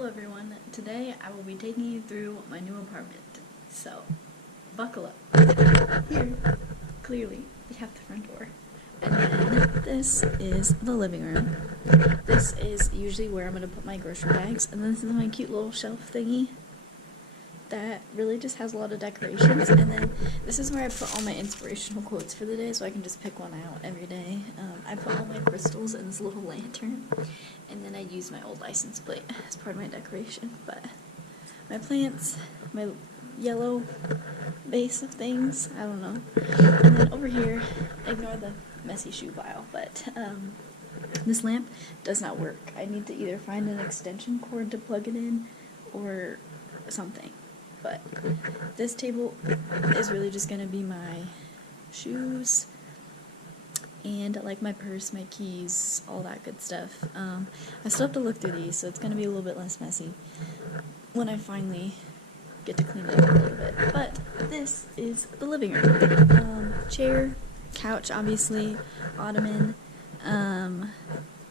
Hello everyone, today I will be taking you through my new apartment, so buckle up. Here, clearly, we have the front door, and then this is the living room. This is usually where I'm going to put my grocery bags, and this is my cute little shelf thingy that really just has a lot of decorations, and then this is where I put all my inspirational quotes for the day, so I can just pick one out every day. I put all my crystals in this little lantern, and then I use my old license plate as part of my decoration. But my plants, my yellow vase of things, I don't know. And then over here, ignore the messy shoe pile, but this lamp does not work. I need to either find an extension cord to plug it in or something. But this table is really just going to be my shoes and like my purse, my keys, all that good stuff. I still have to look through these, so it's going to be a little bit less messy when I finally get to clean it up a little bit. But this is the living room. Chair, couch obviously, ottoman,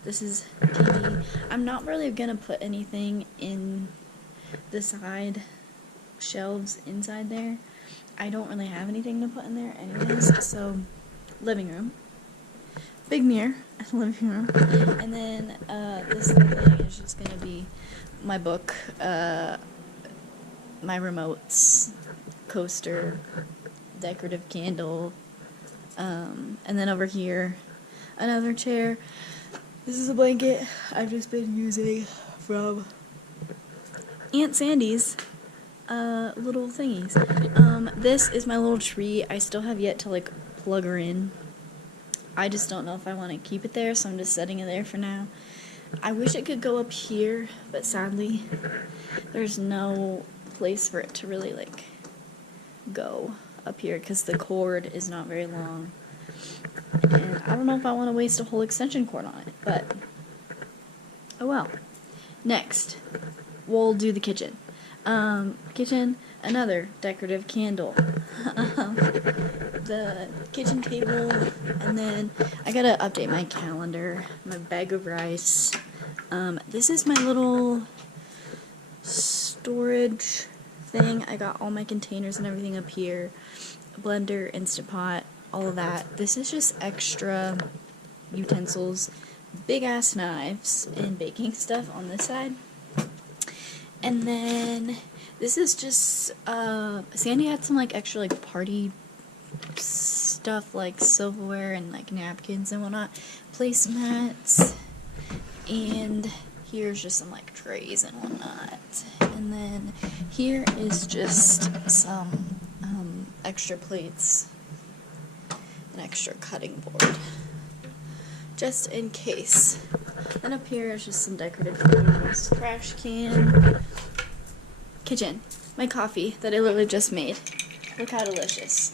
this is TV. I'm not really going to put anything in the side shelves inside there. I don't really have anything to put in there anyways, so living room. Big mirror in the living room. And then this little thing is just going to be my book, my remotes, coaster, decorative candle, and then over here, another chair. This is a blanket I've just been using from Aunt Sandy's little thingies. This is my little tree. I still have yet to like plug her in. I just don't know if I want to keep it there, so I'm just setting it there for now. I wish it could go up here, but sadly there's no place for it to really like go up here because the cord is not very long, and I don't know if I want to waste a whole extension cord on it, but oh well. Next, we'll do the kitchen. Kitchen, another decorative candle, the kitchen table, and then I gotta update my calendar, my bag of rice. This is my little storage thing. I got all my containers and everything up here, blender, Instant Pot, all of that. This is just extra utensils, big ass knives, and baking stuff on this side. And then this is just Sandy had some like extra like party stuff like silverware and like napkins and whatnot, placemats, and here's just some like trays and whatnot. And then here is just some extra plates, an extra cutting board, just in case. And up here is just some decorative things, trash can, kitchen, my coffee that I literally just made. Look how delicious.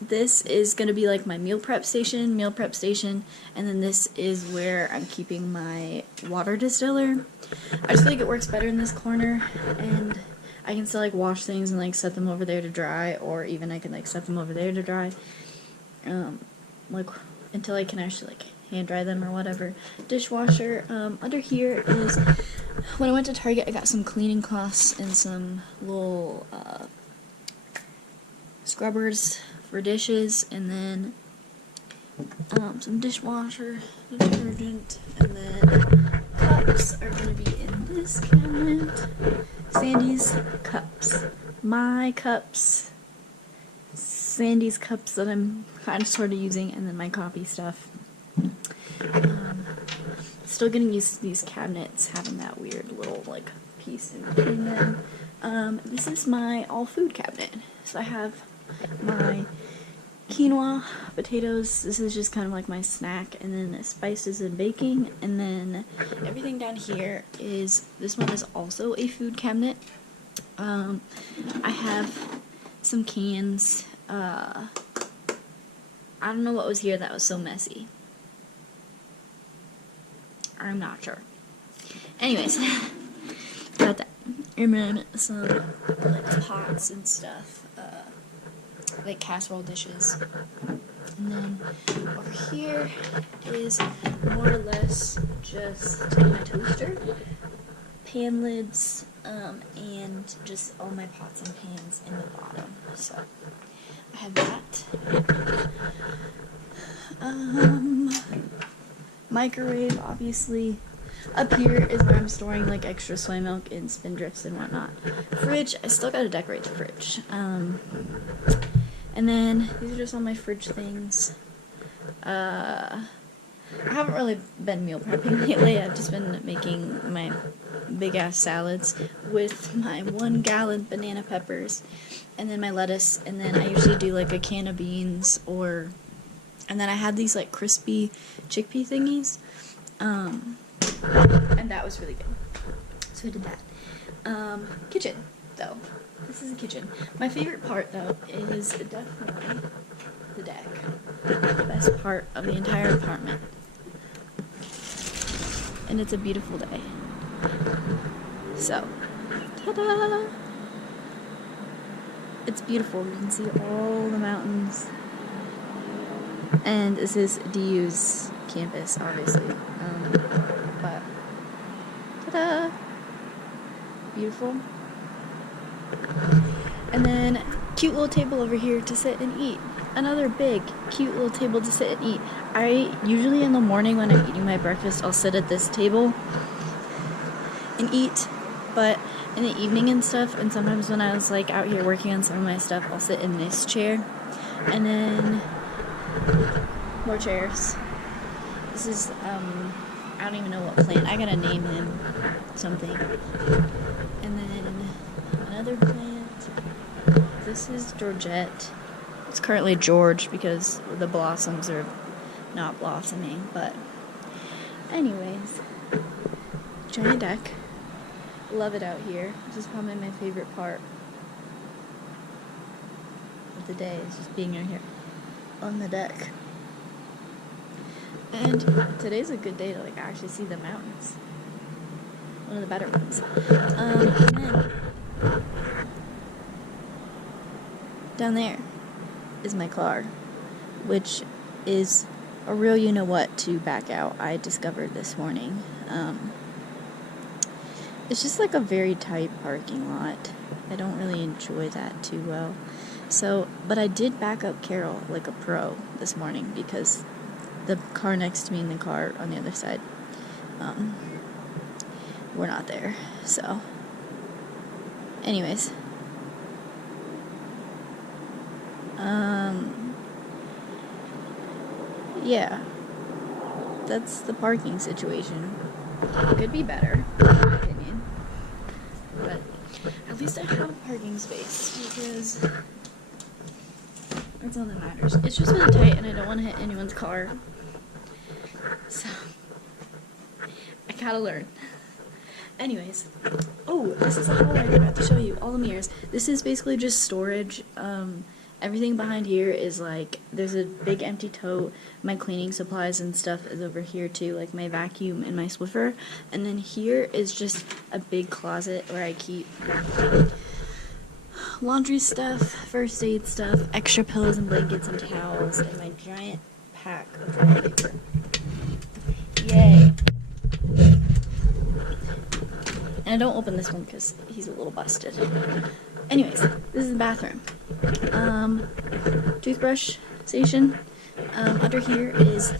This is going to be like my meal prep station, and then this is where I'm keeping my water distiller. I just feel like it works better in this corner, and I can still like wash things and like set them over there to dry, or even I can like set them over there to dry, like until I can actually like hand dry them or whatever. Dishwasher. Under here is, when I went to Target, I got some cleaning cloths and some little scrubbers for dishes, and then some dishwasher detergent, and then cups are going to be in this cabinet. Sandy's cups. My cups. Sandy's cups that I'm kind of sort of using, and then my coffee stuff. Still getting used to these cabinets having that weird little like piece in between them. This is my all food cabinet. So I have my quinoa, potatoes. This is just kind of like my snack, and then spices and baking, and then everything down here is, this one is also a food cabinet. I have some cans. I don't know what was here that was so messy. I'm not sure. Anyways, got that. And then some like pots and stuff, like casserole dishes. And then over here is more or less just my toaster. pan lids, and just all my pots and pans in the bottom. So I have that. Microwave, obviously. Up here is where I'm storing like extra soy milk and Spindrifts and whatnot. Fridge, I still gotta decorate the fridge. And then these are just all my fridge things. I haven't really been meal prepping lately. I've just been making my big ass salads with my 1 gallon banana peppers and then my lettuce, and then I usually do like a can of beans, and then I had these like crispy chickpea thingies, and that was really good. So I did that. Kitchen, though. This is a kitchen. My favorite part, though, is definitely the deck. The best part of the entire apartment. And it's a beautiful day. So, ta-da! It's beautiful. You can see all the mountains. And this is DU's campus, obviously. But, ta-da! Beautiful. And then, cute little table over here to sit and eat. Another big, cute little table to sit and eat. I usually in the morning when I'm eating my breakfast, I'll sit at this table and eat. But in the evening and stuff, and sometimes when I was like out here working on some of my stuff, I'll sit in this chair. And then more chairs. This is I don't even know what plant. I gotta name him something. And then another plant. This is Georgette. It's currently George because the blossoms are not blossoming, but anyways, giant deck. Love it out here. This is probably my favorite part of the day, is just being out here on the deck. And today's a good day to like actually see the mountains. One of the better ones. And then down there is my car, which is a real you-know-what to back out. I discovered this morning. It's just like a very tight parking lot. I don't really enjoy that too well. So, but I did back up Carol like a pro this morning because the car next to me and the car on the other side were not there. So, anyways. Yeah. That's the parking situation. Could be better, in my opinion. But at least I have a parking space because that's all that matters. It's just really tight and I don't want to hit anyone's car. So, I gotta learn. Anyways. Oh, this is the hallway I forgot to show you. All the mirrors. This is basically just storage. Everything behind here is like, there's a big empty tote. My cleaning supplies and stuff is over here too, like my vacuum and my Swiffer. And then here is just a big closet where I keep laundry stuff, first aid stuff, extra pillows and blankets and towels, and my giant pack of toilet paper. Yay. And I don't open this one because he's a little busted. Anyways, this is the bathroom. Toothbrush station. Under here is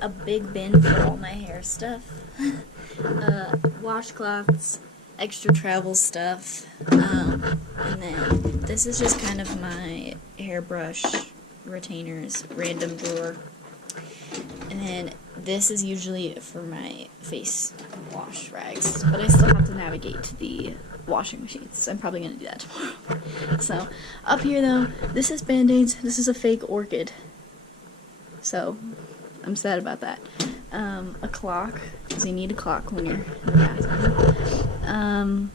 a big bin for all my hair stuff. Washcloths, extra travel stuff. And then this is just kind of my hairbrush retainers, random drawer. And then this is usually for my face wash rags, but I still have to navigate to the washing machines, so I'm probably going to do that tomorrow. So, up here though, this is Band-Aids, this is a fake orchid. So, I'm sad about that. A clock, because you need a clock when you're in the bathroom.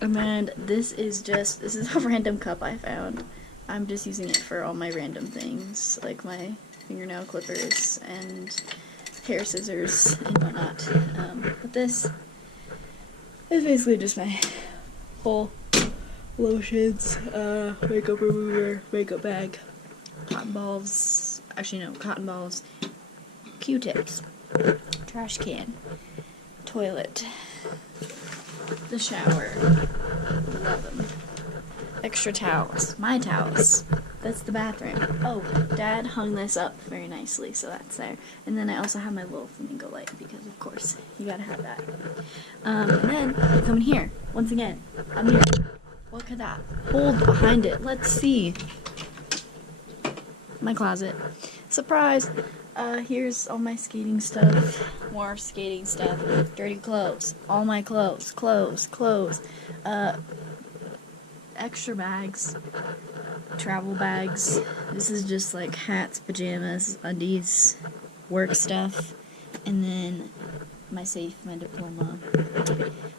And then this is a random cup I found. I'm just using it for all my random things, like my fingernail clippers and hair scissors and whatnot. But this is basically just my whole lotions, makeup remover, makeup bag, cotton balls, Q-tips, trash can, toilet, The shower. Love them. Extra towels. My towels. That's the bathroom. Oh, Dad hung this up very nicely, so that's there. And then I also have my little flamingo light, because of course, you gotta have that. And then, I come in here. Once again, I'm here. What could that hold behind it? Let's see. My closet. Surprise! Here's all my skating stuff. More skating stuff. Dirty clothes. All my clothes. Clothes. Extra bags. Travel bags. This is just like hats, pajamas, undies, work stuff. And then my safe, my diploma.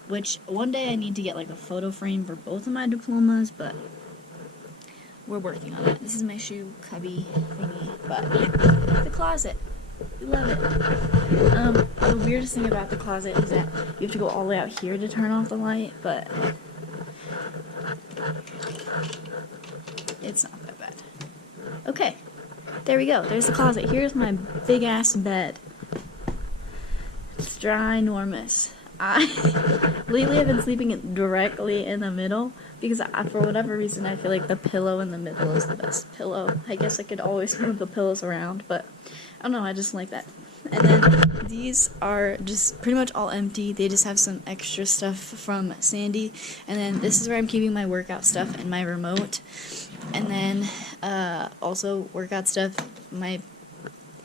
Which one day I need to get like a photo frame for both of my diplomas, but we're working on it. This is my shoe cubby thingy, but yeah, the closet. We love it. The weirdest thing about the closet is that you have to go all the way out here to turn off the light, but it's not that bad. Okay, there we go. There's the closet. Here's my big ass bed. It's ginormous. Lately I've been sleeping directly in the middle because for whatever reason I feel like the pillow in the middle is the best pillow. I guess I could always move the pillows around, but I don't know, I just like that. And then these are just pretty much all empty. They just have some extra stuff from Sandy. And then this is where I'm keeping my workout stuff and my remote. And then also workout stuff, my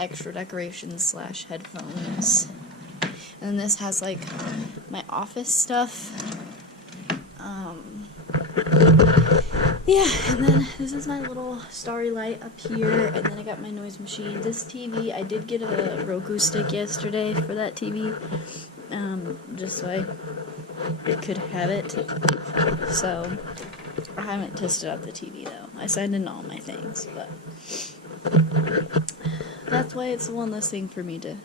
extra decorations / headphones. And then this has like my office stuff. Yeah, and then this is my little starry light up here, and then I got my noise machine. This TV, I did get a Roku stick yesterday for that TV, just so I could have it. So I haven't tested out the TV though. I signed in all my things, but that's why it's one less thing for me to.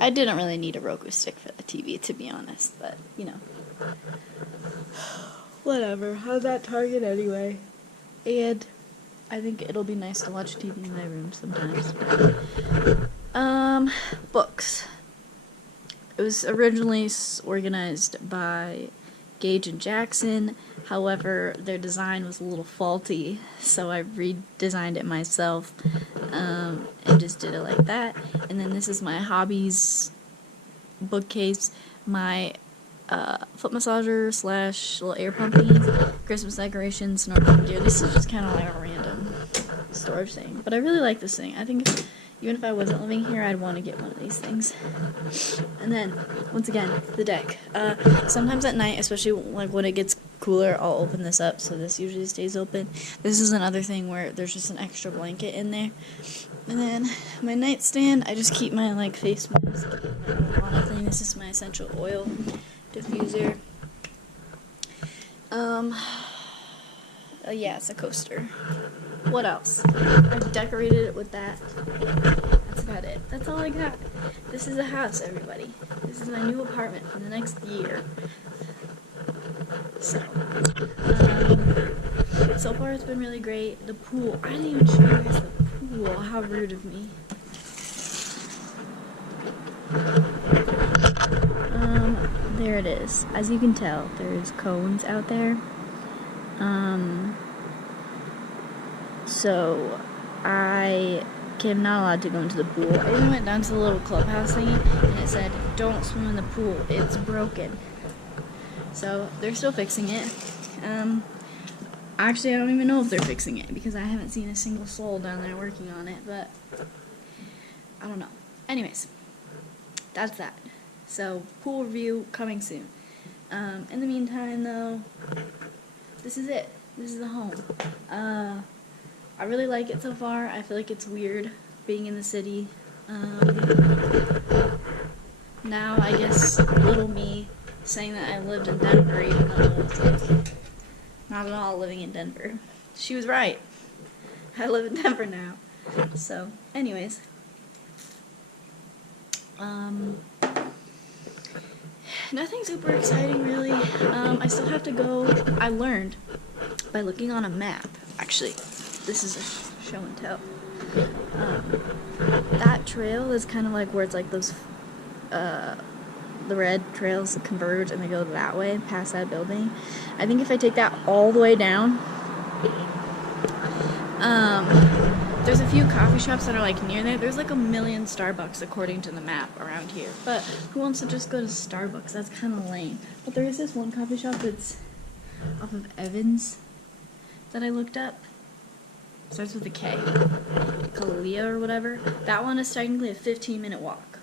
I didn't really need a Roku stick for the TV, to be honest, but, you know. Whatever. How's that Target anyway? And I think it'll be nice to watch TV in my room sometimes. Books. It was originally organized by Gage and Jackson. However, their design was a little faulty, so I redesigned it myself, and just did it like that. And then this is my hobbies bookcase, my foot massager / little air pump thingies, Christmas decorations, snorkeling gear. This is just kind of like a random storage thing, but I really like this thing. I think even if I wasn't living here, I'd want to get one of these things. And then, once again, the deck. Sometimes at night, especially like when it gets cooler, I'll open this up, so this usually stays open. This is another thing where there's just an extra blanket in there. And then my nightstand, I just keep my like face mask, my Avana thing. This is my essential oil diffuser. Yeah, it's a coaster. What else? I've decorated it with that. That's about it. That's all I got. This is a house, everybody. This is my new apartment for the next year. So far it's been really great. The pool. I didn't even show you guys the pool. How rude of me. There it is. As you can tell, there's cones out there. So I am not allowed to go into the pool. I even went down to the little clubhouse thingy, and it said, "Don't swim in the pool. It's broken." So they're still fixing it. Actually, I don't even know if they're fixing it because I haven't seen a single soul down there working on it. But I don't know. Anyways, that's that. So pool review coming soon. In the meantime, though, this is it. This is the home. I really like it so far. I feel like it's weird being in the city. Now, I guess, little me saying that I lived in Denver, even though it's like not at all living in Denver. She was right. I live in Denver now. So, anyways. Nothing super exciting, really. I still have to go. I learned by looking on a map. Actually, this is a show and tell. That trail is kind of like where it's like those the red trails converge and they go that way past that building. I think if I take that all the way down, there's a few coffee shops that are like near there. There's like a million Starbucks according to the map around here. But who wants to just go to Starbucks? That's kind of lame. But there is this one coffee shop that's off of Evans that I looked up. Starts with a K. Kalia or whatever. That one is technically a 15-minute walk.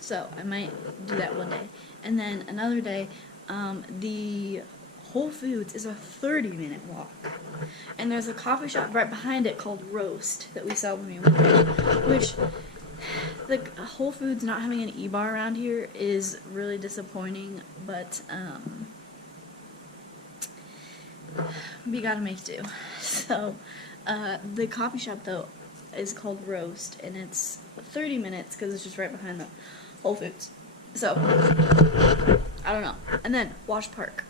So I might do that one day. And then another day, the Whole Foods is a 30-minute walk. And there's a coffee shop right behind it called Roast that we saw when we went there. Which, the Whole Foods not having an E-bar around here is really disappointing. But, we gotta make do. So, the coffee shop, though, is called Roast, and it's 30 minutes because it's just right behind the Whole Foods. So, I don't know. And then, Wash Park.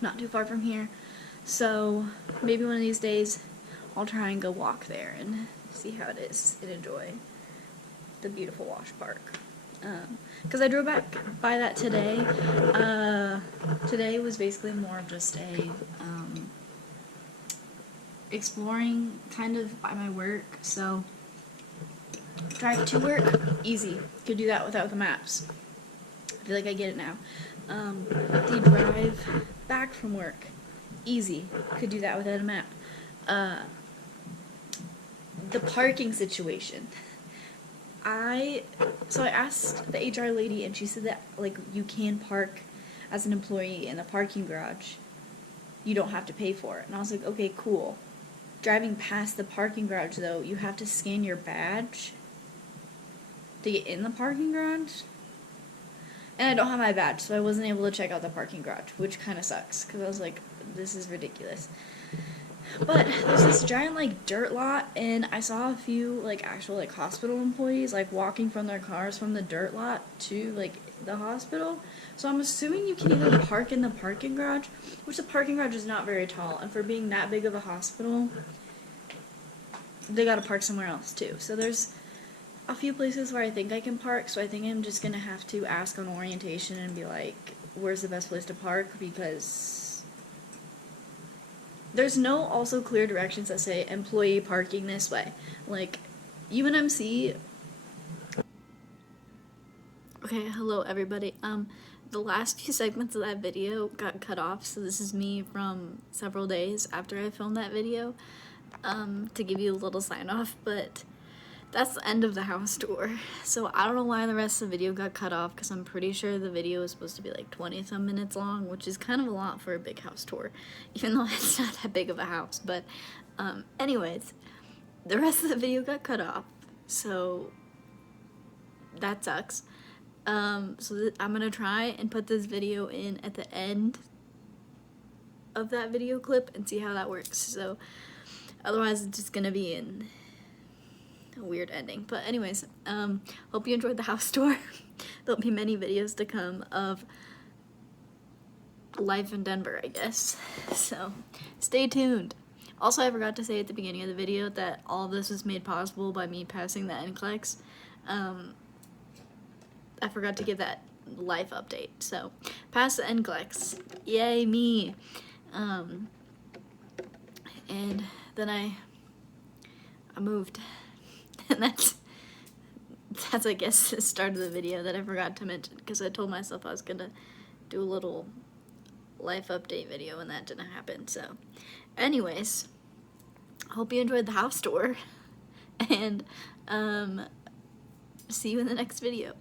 Not too far from here. So, maybe one of these days, I'll try and go walk there and see how it is and enjoy the beautiful Wash Park. Because I drove back by that today. Today was basically more of just a, exploring kind of by my work. So drive to work, easy. Could do that without the maps. I feel like I get it now. The drive back from work, easy. Could do that without a map. The parking situation. So I asked the HR lady, and she said that like you can park as an employee in the parking garage. You don't have to pay for it. And I was like, okay, cool. Driving past the parking garage, though, you have to scan your badge to get in the parking garage. And I don't have my badge, so I wasn't able to check out the parking garage, which kind of sucks, because I was like, this is ridiculous. But there's this giant, like, dirt lot, and I saw a few, like, actual, like, hospital employees, like, walking from their cars from the dirt lot to, like, the hospital. So I'm assuming you can either park in the parking garage, which the parking garage is not very tall, and for being that big of a hospital, they gotta park somewhere else, too. So there's a few places where I think I can park, so I think I'm just gonna have to ask on orientation and be like, where's the best place to park, because there's no also clear directions that say employee parking this way. Like, UNMC. Okay, hello everybody. The last few segments of that video got cut off, so this is me from several days after I filmed that video, to give you a little sign off, but that's the end of the house tour. So I don't know why the rest of the video got cut off, because I'm pretty sure the video is supposed to be like 20-some minutes long, which is kind of a lot for a big house tour, even though it's not that big of a house. But anyways, the rest of the video got cut off, so that sucks. I'm gonna try and put this video in at the end of that video clip and see how that works. So otherwise it's just gonna be in a weird ending. But anyways, hope you enjoyed the house tour. There'll be many videos to come of life in Denver, I guess. So stay tuned. Also, I forgot to say at the beginning of the video that all of this was made possible by me passing the NCLEX. I forgot to give that life update. So, pass the NCLEX. Yay, me. And then I moved. And that's I guess the start of the video that I forgot to mention, because I told myself I was gonna do a little life update video and that didn't happen. So, anyways, hope you enjoyed the house tour, and see you in the next video.